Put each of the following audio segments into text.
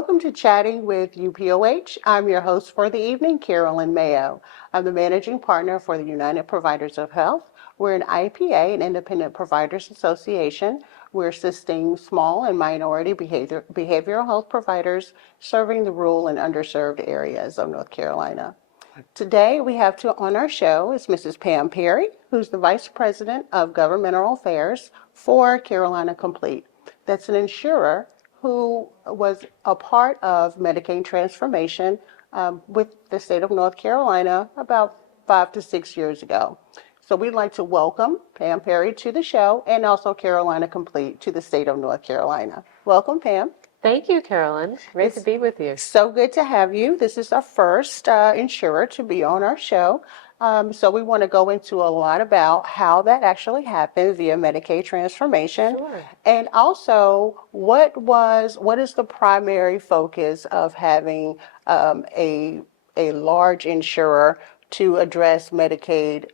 Welcome to Chatting with UPOH. I'm your host for the evening, Carolyn Mayo. I'm the managing partner for the United Providers of Health. We're an IPA, an Independent Providers Association. We're assisting small and minority behavioral health providers serving the rural and underserved areas of North Carolina. Today we have on our show is Mrs. Pam Perry, who's the Vice President of Governmental Affairs for Carolina Complete. That's an insurer who was a part of Medicaid transformation with the state of North Carolina about 5 to 6 years ago. So we'd like to welcome Pam Perry to the show and also Carolina Complete to the state of North Carolina. Welcome, Pam. Thank you, Carolyn. Great to be with you. So good to have you. This is our first insurer to be on our show. So we want to go into a lot about how that actually happened via Medicaid transformation. Sure. And also what is the primary focus of having a large insurer to address Medicaid,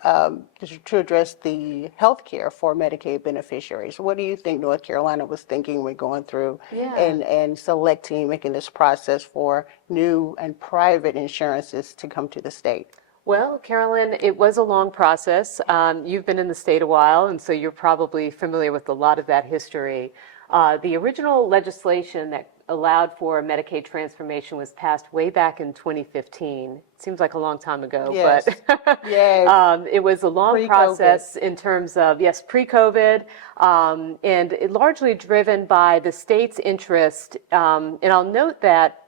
to address the health care for Medicaid beneficiaries? What do you think North Carolina was thinking when going through and selecting, making this process for new and private insurances to come to the state? Well, Carolyn, it was a long process. You've been in the state a while, and so you're probably familiar with a lot of that history. The original legislation that allowed for Medicaid transformation was passed way back in 2015. It seems like a long time ago, yes. but yes. It was a long process in terms of, pre-COVID, and it largely driven by the state's interest. And I'll note that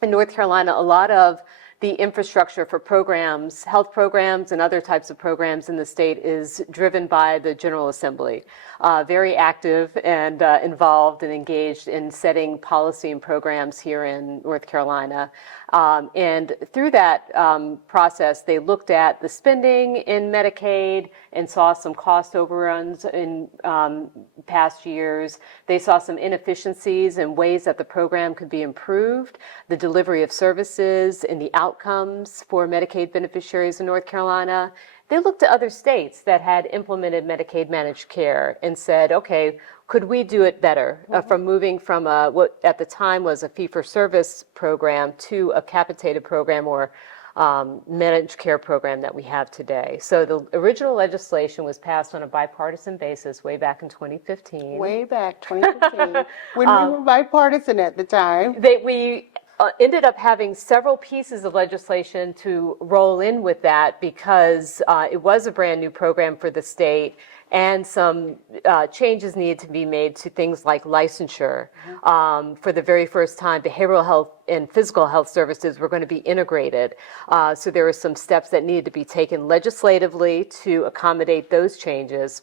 in North Carolina, a lot of the infrastructure for programs, health programs and other types of programs in the state is driven by the General Assembly. Very active and involved and engaged in setting policy and programs here in North Carolina. And through that process, they looked at the spending in Medicaid and saw some cost overruns in past years. They saw some inefficiencies and ways that the program could be improved, the delivery of services and the outcomes for Medicaid beneficiaries in North Carolina. They looked to other states that had implemented Medicaid managed care and said, okay, could we do it better from moving from what at the time was a fee-for-service program to a capitated program or managed care program that we have today. So the original legislation was passed on a bipartisan basis way back in 2015. Way back 2015, when we were bipartisan at the time. We ended up having several pieces of legislation to roll in with that because it was a brand new program for the state, and some changes needed to be made to things like licensure. For the very first time, behavioral health and physical health services were going to be integrated. So there were some steps that needed to be taken legislatively to accommodate those changes.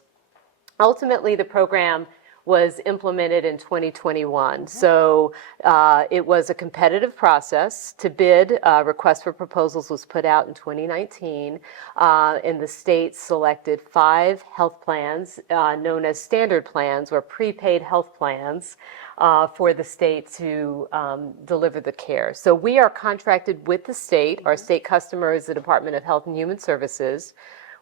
Ultimately, the program was implemented in 2021. So it was a competitive process to bid. Request for proposals was put out in 2019, and the state selected 5 health plans known as standard plans or prepaid health plans for the state to deliver the care. So we are contracted with the state. Our state customer is the Department of Health and Human Services.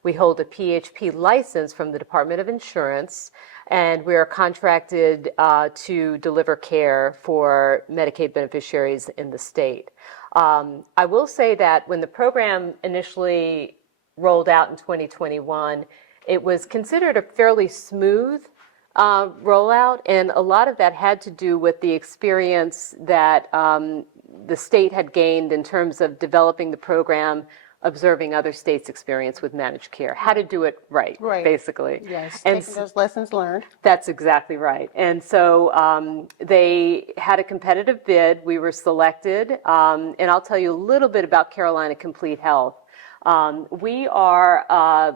We hold a PHP license from the Department of Insurance, and we are contracted to deliver care for Medicaid beneficiaries in the state. I will say that when the program initially rolled out in 2021, it was considered a fairly smooth rollout, and a lot of that had to do with the experience that the state had gained in terms of developing the program, observing other states' experience with managed care, how to do it right. Basically. Yes, and taking those lessons learned. That's exactly right. And so they had a competitive bid. We were selected. And I'll tell you a little bit about Carolina Complete Health. We are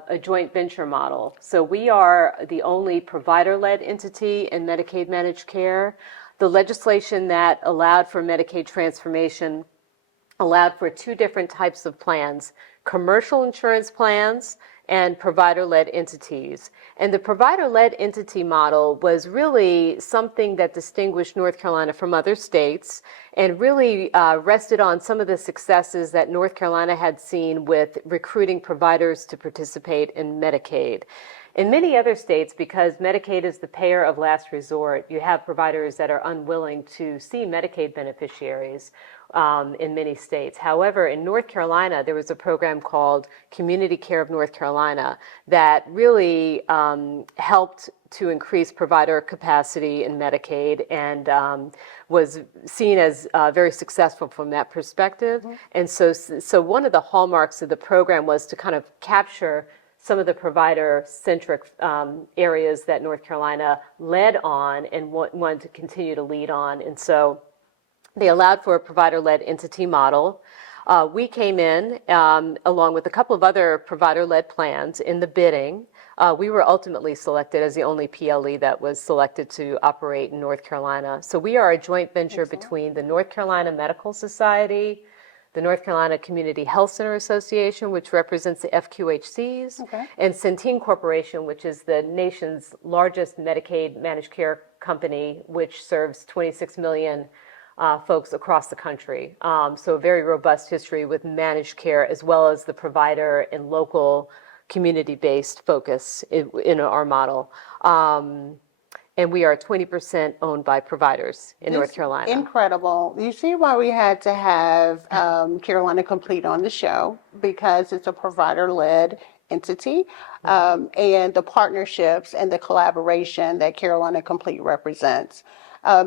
a joint venture model. So we are the only provider-led entity in Medicaid managed care. The legislation that allowed for Medicaid transformation allowed for 2 different types of plans: commercial insurance plans and provider-led entities. And the provider-led entity model was really something that distinguished North Carolina from other states and really rested on some of the successes that North Carolina had seen with recruiting providers to participate in Medicaid. In many other states, because Medicaid is the payer of last resort, you have providers that are unwilling to see Medicaid beneficiaries in many states. However, in North Carolina, there was a program called Community Care of North Carolina that really helped to increase provider capacity in Medicaid and was seen as very successful from that perspective. And so one of the hallmarks of the program was to kind of capture some of the provider-centric areas that North Carolina led on and wanted to continue to lead on. And so they allowed for a provider-led entity model. We came in along with a couple of other provider-led plans in the bidding. We were ultimately selected as the only PLE that was selected to operate in North Carolina. So we are a joint venture between the North Carolina Medical Society, the North Carolina Community Health Center Association, which represents the FQHCs, and Centene Corporation, which is the nation's largest Medicaid managed care company, which serves 26 million folks across the country. So a very robust history with managed care as well as the provider and local community-based focus in our model. And we are 20% owned by providers in North Carolina. Incredible. You see why we had to have Carolina Complete on the show, because it's a provider-led entity, and the partnerships and the collaboration that Carolina Complete represents.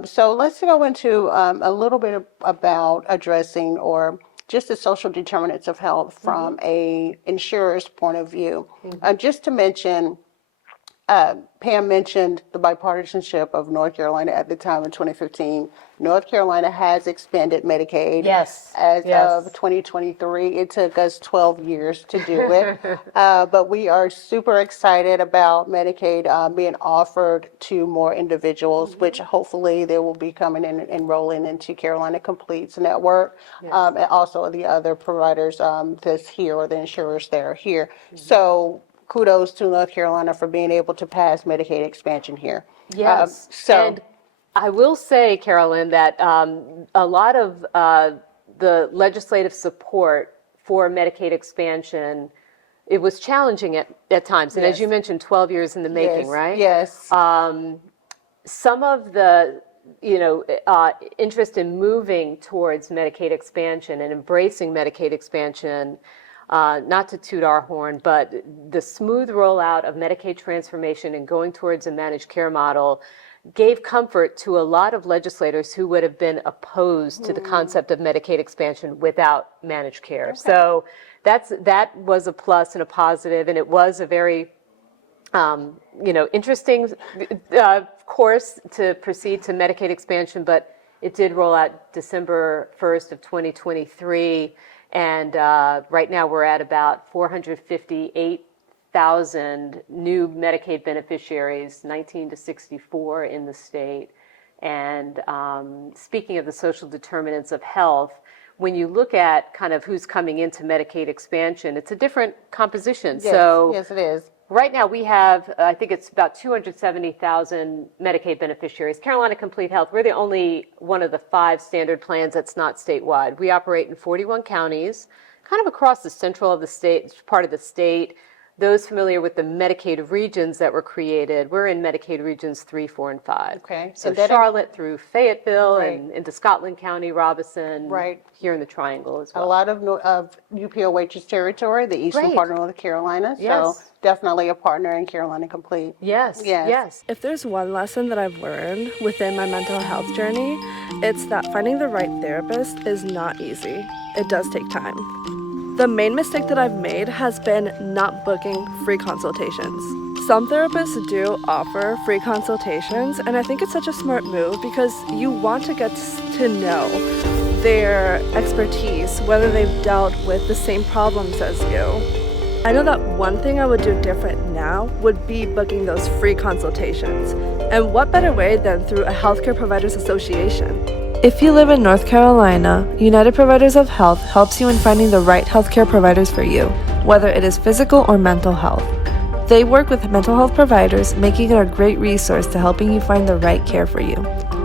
So let's go into a little bit about addressing or just the social determinants of health from a insurer's point of view. Just to mention, Pam mentioned the bipartisanship of North Carolina at the time in 2015. North Carolina has expanded Medicaid. Yes. As of 2023. It took us 12 years to do it. But we are super excited about Medicaid being offered to more individuals, which hopefully they will be coming in and enrolling into Carolina Complete's network, and also the other providers that's here, or the insurers that are here. So kudos to North Carolina for being able to pass Medicaid expansion here. Yes. And I will say, Carolyn, that a lot of the legislative support for Medicaid expansion, it was challenging at times. And as you mentioned, 12 years in the making, right? Yes. Some of the interest in moving towards Medicaid expansion and embracing Medicaid expansion, not to toot our horn, but the smooth rollout of Medicaid transformation and going towards a managed care model gave comfort to a lot of legislators who would have been opposed to the concept of Medicaid expansion without managed care. So that was a plus and a positive, and it was a very interesting course to proceed to Medicaid expansion, but it did roll out December 1st of 2023. And right now we're at about 458,000 new Medicaid beneficiaries, 19 to 64 in the state. And speaking of the social determinants of health, when you look at kind of who's coming into Medicaid expansion, it's a different composition. Yes, it is. Right now we have, I think it's about 270,000 Medicaid beneficiaries. Carolina Complete Health, we're the only one of the 5 standard plans that's not statewide. We operate in 41 counties, kind of across the central of the state, part of the state. Those familiar with the Medicaid regions that were created, we're in Medicaid regions 3, 4, and 5. Okay. So Charlotte through Fayetteville and into Scotland County, Robinson, here in the Triangle as well. A lot of UPOH's territory, the eastern part of North Carolina. Yes. So definitely a partner in Carolina Complete. Yes. If there's one lesson that I've learned within my mental health journey, it's that finding the right therapist is not easy. It does take time. The main mistake that I've made has been not booking free consultations. Some therapists do offer free consultations, and I think it's such a smart move because you want to get to know their expertise, whether they've dealt with the same problems as you. I know that one thing I would do different now would be booking those free consultations. And what better way than through a healthcare providers association? If you live in North Carolina, United Providers of Health helps you in finding the right healthcare providers for you, whether it is physical or mental health. They work with mental health providers, making it a great resource to helping you find the right care for you.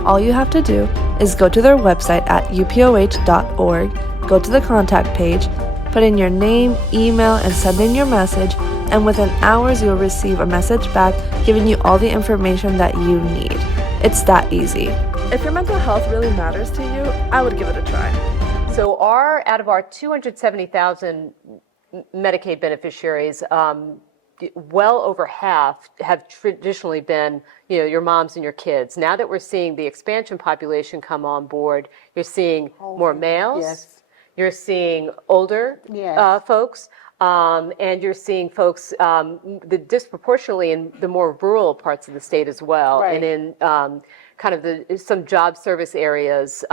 All you have to do is go to their website at upoh.org, go to the contact page, put in your name, email, and send in your message, and within hours you'll receive a message back giving you all the information that you need. It's that easy. If your mental health really matters to you, I would give it a try. So out of our 270,000 Medicaid beneficiaries, well over half have traditionally been, your moms and your kids. Now that we're seeing the expansion population come on board, you're seeing more males, Yes. you're seeing older Yes. folks, and you're seeing folks disproportionately in the more rural parts of the state as well, Right. and in kind of some job service areas,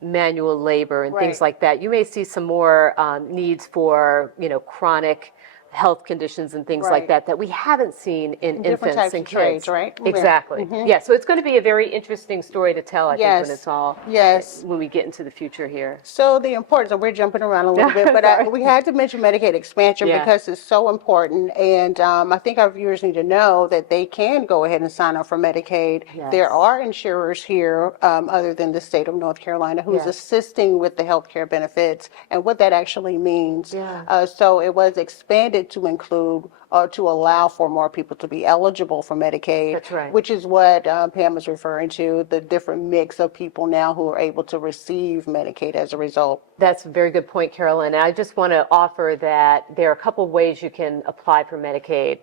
manual labor and things Right. like that. You may see some more needs for, chronic health conditions and things like Right. that we haven't seen in Different infants types and of trades, kids. right? Yeah. Exactly. Yeah, so it's going to be a very interesting story to tell, I think, when Yes. it's all, Yes. when we get into the future here. So the importance, and we're jumping around a little bit, but Sorry. we had to mention Medicaid expansion Yeah. because it's so important. And I think our viewers need to know that they can go ahead and sign up for Medicaid. Yes. There are insurers here, other than the state of North Carolina, who's Yes. assisting with the health care benefits and what that actually means. Yeah. So it was expanded to include, to allow for more people to be eligible for Medicaid. That's right. Which is what Pam was referring to, the different mix of people now who are able to receive Medicaid as a result. That's a very good point, Carolyn. I just want to offer that there are a couple of ways you can apply for Medicaid.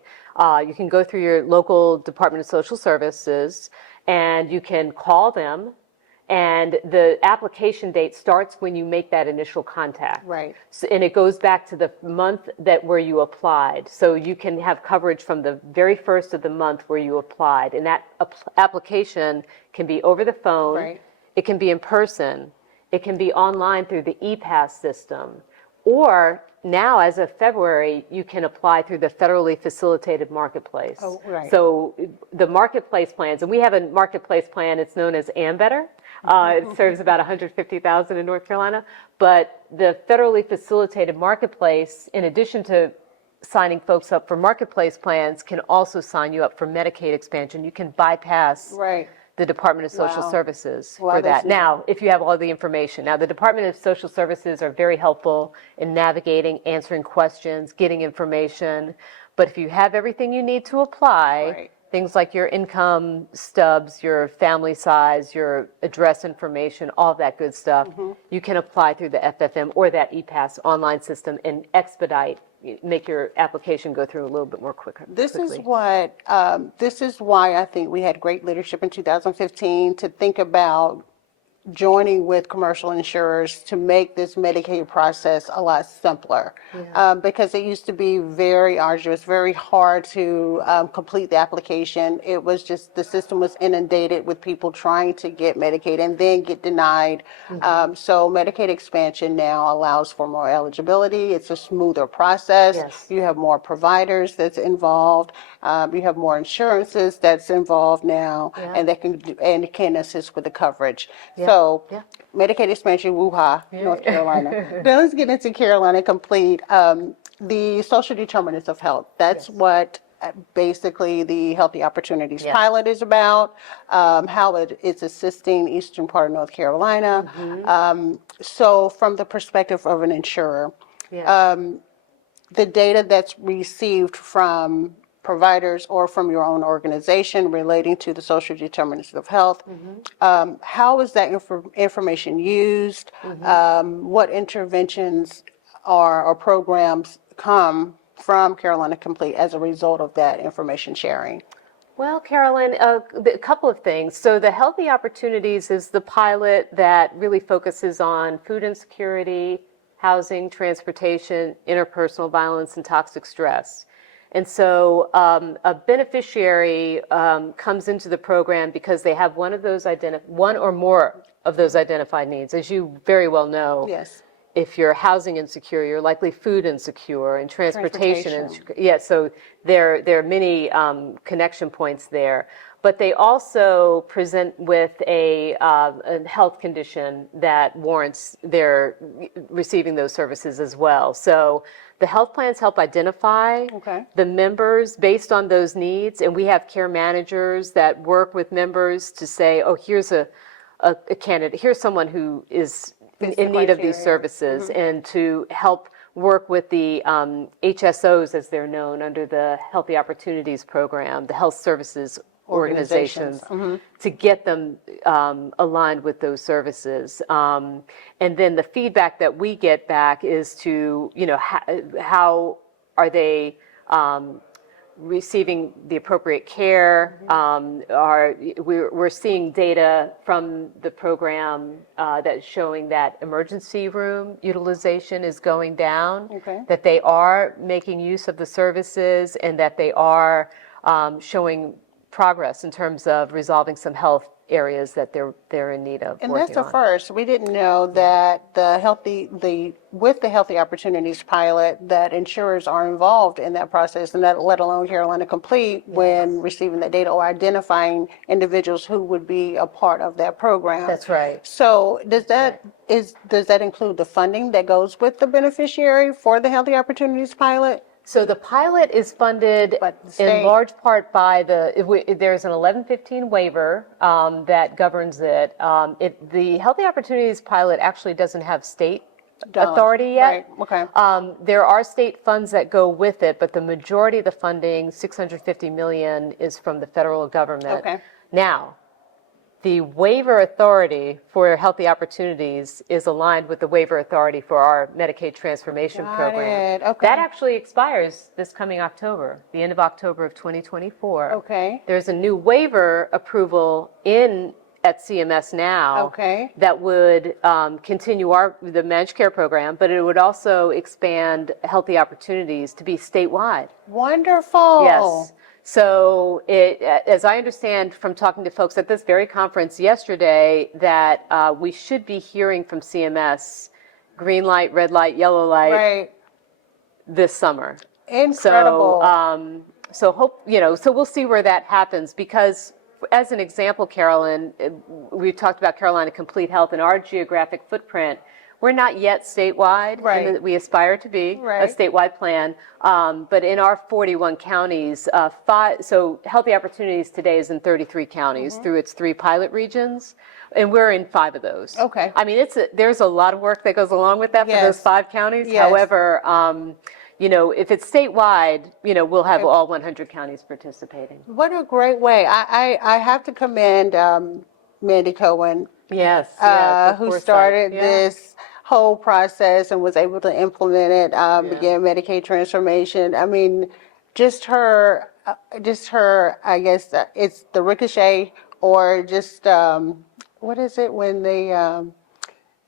You can go through your local Department of Social Services, and you can call them, and the application date starts when you make that initial contact. Right. So, and it goes back to the month where you applied. So you can have coverage from the very first of the month where you applied. And that application can be over the phone. Right. It can be in person. It can be online through the ePass system. Or now, as of February, you can apply through the federally facilitated marketplace. Oh, right. So the marketplace plans, and we have a marketplace plan, it's known as Ambetter. It serves about 150,000 in North Carolina. But the federally facilitated marketplace, in addition to signing folks up for marketplace plans, can also sign you up for Medicaid expansion. You can bypass Right. the Department of Social Wow. Services Wow, for that's that. Now, if you have all the information. Now, the Department of Social Services are very helpful in navigating, answering questions, getting information. But if you have everything you need to apply, Right. things like your income stubs, your family size, your address information, all that good stuff, you can apply through the FFM or that ePass online system and expedite, make your application go through a little bit more quickly. This is why I think we had great leadership in 2015 to think about joining with commercial insurers to make this Medicaid process a lot simpler. Because it used to be very arduous, very hard to complete the application. It was just, the system was inundated with people trying to get Medicaid and then get denied. So Medicaid expansion now allows for more eligibility. It's a smoother process. Yes. You have more providers that's involved. You have more insurances that's involved now, Yeah. and that can assist with the coverage. Yeah. So Yeah. Medicaid expansion, woo-ha, North Carolina. Now let's get into Carolina Complete. The social determinants of health. That's what basically the Healthy Opportunities Yes. pilot is about, how it's assisting eastern part of North Carolina. So from the perspective of an insurer, Yeah. the data that's received from providers or from your own organization relating to the social determinants of health, how is that information used? What interventions or programs come from Carolina Complete as a result of that information sharing? Well, Carolyn, a couple of things. So the Healthy Opportunities is the pilot that really focuses on food insecurity, housing, transportation, interpersonal violence, and toxic stress. And so a beneficiary comes into the program because they have one or more of those identified needs. As you very well know, Yes. if you're housing insecure, you're likely food insecure and transportation Transportation. insecure. Yeah, so there are many connection points there. But they also present with a health condition that warrants their receiving those services as well. So the health plans help identify the members based on those needs, and we have care managers that work with members to say, oh, here's a candidate, here's someone who is in need of these services, and to help work with the HSOs, as they're known, under the Healthy Opportunities Program, the health services organizations, to get them aligned with those services. And then the feedback that we get back is to, how are they receiving the appropriate care? We're seeing data from the program that's showing that emergency room utilization is going down, that they are making use of the services, and that they are showing progress in terms of resolving some health areas that they're in need of. And that's the first. We didn't know that with the Healthy Opportunities pilot, that insurers are involved in that process, and that, let alone Carolina Complete, when receiving that data or identifying individuals who would be a part of that program. That's right. So does that include the funding that goes with the beneficiary for the Healthy Opportunities pilot? So the pilot is funded in large part by there's an 1115 waiver that governs it. The Healthy Opportunities pilot actually doesn't have state authority yet. Right. Okay. There are state funds that go with it, but the majority of the funding, $650 million, is from the federal government. Okay. Now, the waiver authority for Healthy Opportunities is aligned with the waiver authority for our Medicaid transformation program. Okay. That actually expires this coming October, the end of October of 2024. Okay. There's a new waiver approval at CMS now that would continue the managed care program, but it would also expand Healthy Opportunities to be statewide. Wonderful. Yes. So as I understand from talking to folks at this very conference yesterday, that we should be hearing from CMS, green light, red light, yellow light, this summer. Incredible. So we'll see where that happens, because as an example, Carolyn, we talked about Carolina Complete Health and our geographic footprint. We're not yet statewide, and we aspire to be a statewide plan. But in our 41 counties, so Healthy Opportunities today is in 33 counties through its 3 pilot regions, and we're in 5 of those. Okay. I mean, there's a lot of work that goes along with that for those 5 counties. Yes. However, if it's statewide, we'll have all 100 counties participating. What a great way. I have to commend Mandy Cohen. Yes. Who started this whole process and was able to implement it, began Medicaid transformation. I mean, just her, I guess it's the ricochet, or just, what is it when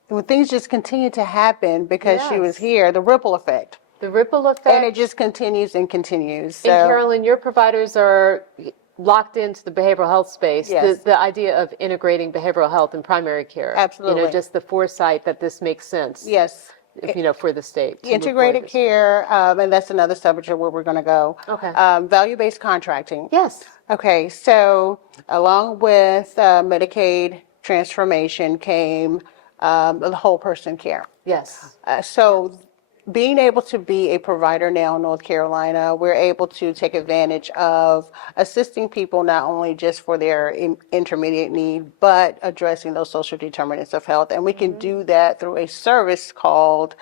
when things just continue to happen because she was here, the ripple effect. The ripple effect. And it just continues and continues. So. And Carolyn, your providers are locked into the behavioral health space. Yes. The idea of integrating behavioral health and primary care. Absolutely. Just the foresight that this makes sense. Yes. For the state. Integrated care, and that's another subject where we're going to go. Okay. Value-based contracting. Yes. Okay, so along with Medicaid transformation came the whole person care. Yes. So being able to be a provider now in North Carolina, we're able to take advantage of assisting people not only just for their intermediate need, but addressing those social determinants of health. And we can do that through a service called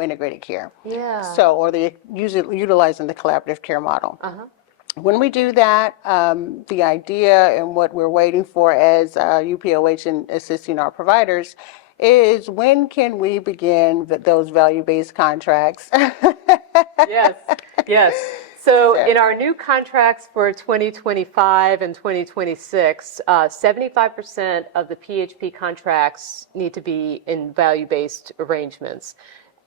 integrated care. Yeah. So, or utilizing the collaborative care model. When we do that, the idea and what we're waiting for as UPOH in assisting our providers is, when can we begin those value-based contracts? Yes. So in our new contracts for 2025 and 2026, 75% of the PHP contracts need to be in value-based arrangements.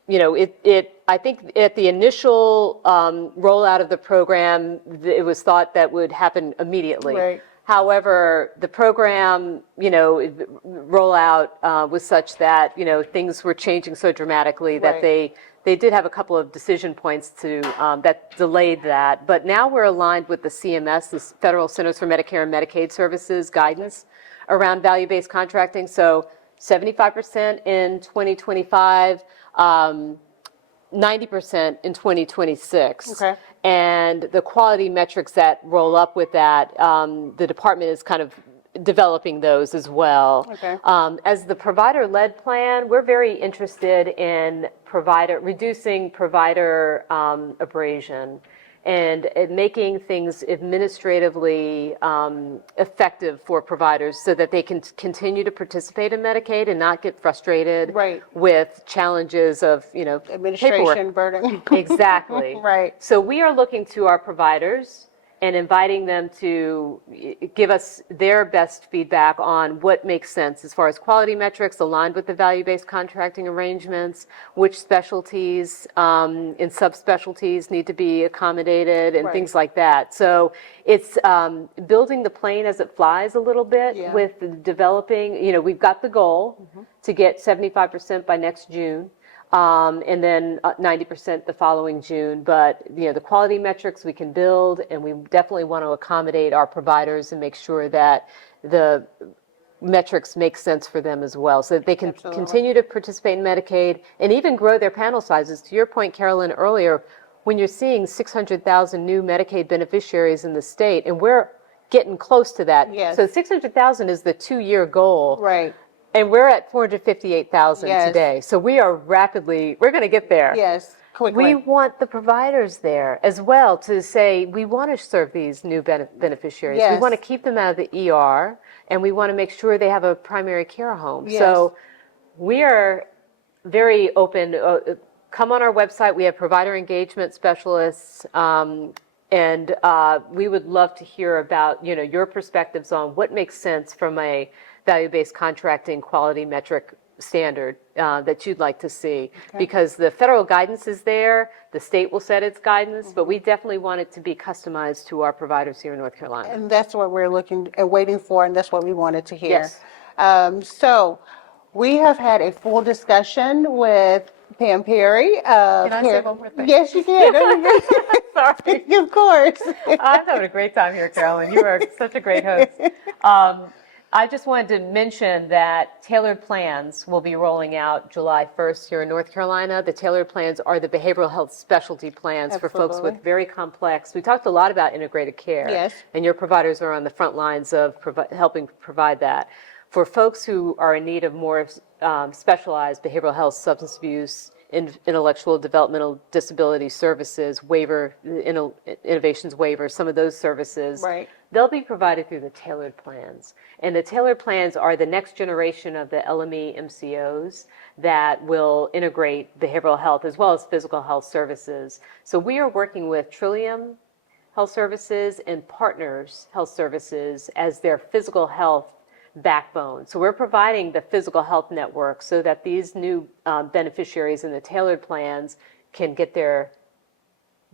I think at the initial rollout of the program, it was thought that would happen immediately. Right. However, the program, rollout was such that, things were changing so dramatically that they did have a couple of decision points that delayed that. But now we're aligned with the CMS, the Federal Centers for Medicare and Medicaid Services guidance around value-based contracting. So 75% in 2025, 90% in 2026. Okay. And the quality metrics that roll up with that, the department is kind of developing those as well. Okay. As the provider-led plan, we're very interested in reducing provider abrasion and making things administratively effective for providers so that they can continue to participate in Medicaid and not get frustrated Right. with challenges of, paperwork. Administration burden. Exactly. Right. So we are looking to our providers and inviting them to give us their best feedback on what makes sense as far as quality metrics aligned with the value-based contracting arrangements, which specialties and subspecialties need to be accommodated, and Right. things like that. So it's building the plane as it flies a little bit. Yeah. With the developing, we've got the goal to get 75% by next June. And then 90% the following June. But, the quality metrics we can build, and we definitely want to accommodate our providers and make sure that the metrics make sense for them as well, so that they can Absolutely. continue to participate in Medicaid and even grow their panel sizes. To your point, Carolyn, earlier, when you're seeing 600,000 new Medicaid beneficiaries in the state, and we're getting close to that. Yes. So 600,000 is the 2-year goal. Right. And we're at 458,000 Yes. today. So we're going to get there. Yes. Quickly. We want the providers there as well to say, we want to serve these new beneficiaries. Yes. We want to keep them out of the ER, and we want to make sure they have a primary care home. Yes. So we are very open. Come on our website. We have provider engagement specialists. And we would love to hear about, your perspectives on what makes sense from a value-based contracting quality metric standard that you'd like to see. Okay. Because the federal guidance is there, the state will set its guidance, but we definitely want it to be customized to our providers here in North Carolina. And that's what we're looking and waiting for, and that's what we wanted to hear. Yes. So we have had a full discussion with Pam Perry. Can I say one more thing? Yes, you can. Sorry. Of course. I'm having a great time here, Carolyn. You are such a great host. I just wanted to mention that tailored plans will be rolling out July 1st here in North Carolina. The tailored plans are the behavioral health specialty plans for folks with very complex. We talked a lot about integrated care. Yes. And your providers are on the front lines of helping provide that. For folks who are in need of more specialized behavioral health, substance abuse, intellectual developmental disability services, innovations waiver, some of those services, right. They'll be provided through the tailored plans. And the tailored plans are the next generation of the LME MCOs that will integrate behavioral health as well as physical health services. So we are working with Trillium Health Services and Partners Health Services as their physical health backbone. So we're providing the physical health network so that these new beneficiaries in the tailored plans can get their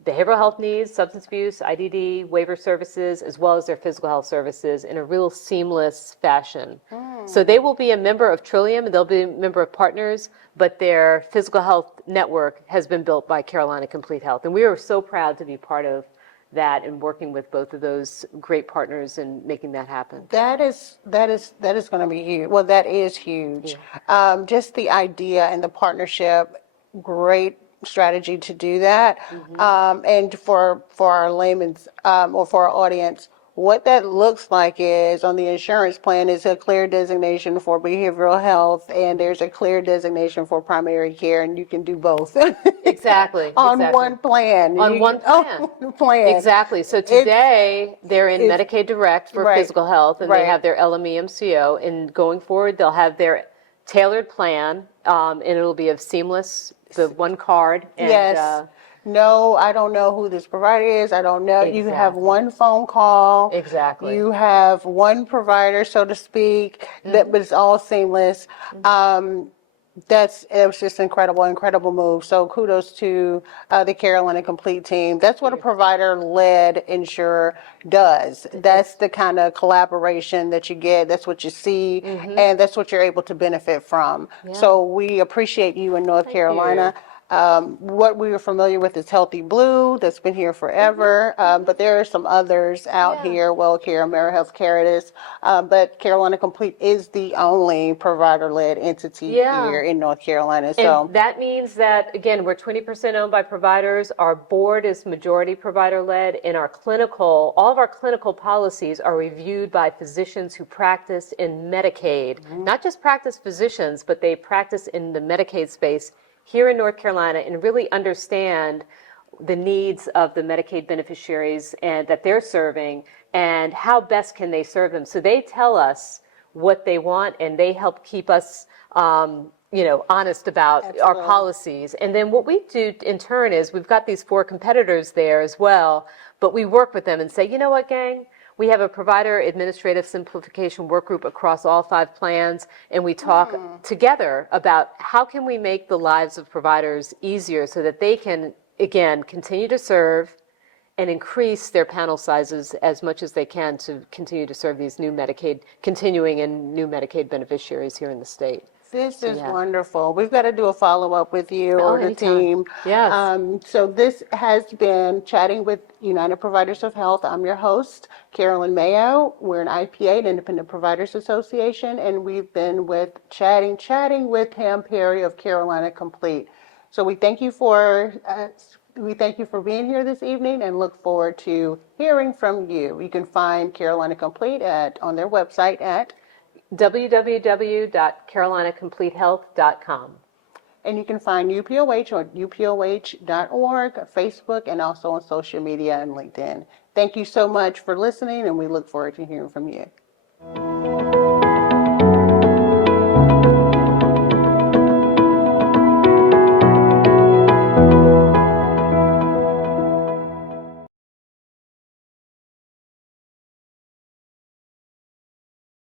behavioral health needs, substance abuse, IDD, waiver services, as well as their physical health services in a real seamless fashion. So they will be a member of Trillium, and they'll be a member of Partners, but their physical health network has been built by Carolina Complete Health. And we are so proud to be part of that and working with both of those great partners and making that happen. That is going to be huge. Well, that is huge. Yeah. Just the idea and the partnership, great strategy to do that. And for our layman's or for our audience, what that looks like is on the insurance plan is a clear designation for behavioral health, and there's a clear designation for primary care, and you can do both. Exactly. On one plan. On one plan. On plan. Exactly. So today they're in Medicaid Direct for right. physical health, and Right. they have their LME MCO. And going forward, they'll have their tailored plan, and it'll be of seamless, the one card. And, Yes. No, I don't know who this provider is. I don't know. You have Exactly. one phone call. Exactly. You have one provider, so to speak, but it's all seamless. It was just incredible move. So kudos to the Carolina Complete team. That's what a provider-led insurer does. That's the kind of collaboration that you get. That's what you see, and that's what you're able to benefit from. So we appreciate you in North Carolina. What we are familiar with is Healthy Blue, that's been here forever, but there are some others out Yeah. here, WellCare, AmeriHealth Caritas, but Carolina Complete is the only provider-led entity Yeah. here in North Carolina. And So that means that, again, we're 20% owned by providers. Our board is majority provider-led, and all of our clinical policies are reviewed by physicians who practice in Medicaid. Not just practice physicians, but they practice in the Medicaid space here in North Carolina and really understand the needs of the Medicaid beneficiaries and that they're serving and how best can they serve them. So they tell us what they want, and they help keep us honest about our Absolutely. policies. And then what we do in turn is we've got these 4 competitors there as well, but we work with them and say, you know what, gang? We have a provider administrative simplification work group across all 5 plans, and we talk together about how can we make the lives of providers easier so that they can, again, continue to serve and increase their panel sizes as much as they can to continue to serve these continuing and new Medicaid beneficiaries here in the state. this is yeah. wonderful. We've got to do a follow-up with you or the Anytime. team. Yes. So this has been Chatting with United Providers of Health. I'm your host, Carolyn Mayo. We're an IPA, an Independent Providers Association, and we've been chatting with Pam Perry of Carolina Complete. So we thank you for being here this evening and look forward to hearing from you. You can find Carolina Complete on their website at www.carolinacompletehealth.com. and you can find UPOH on upoh.org, Facebook, and also on social media and LinkedIn. Thank you so much for listening, and we look forward to hearing from you.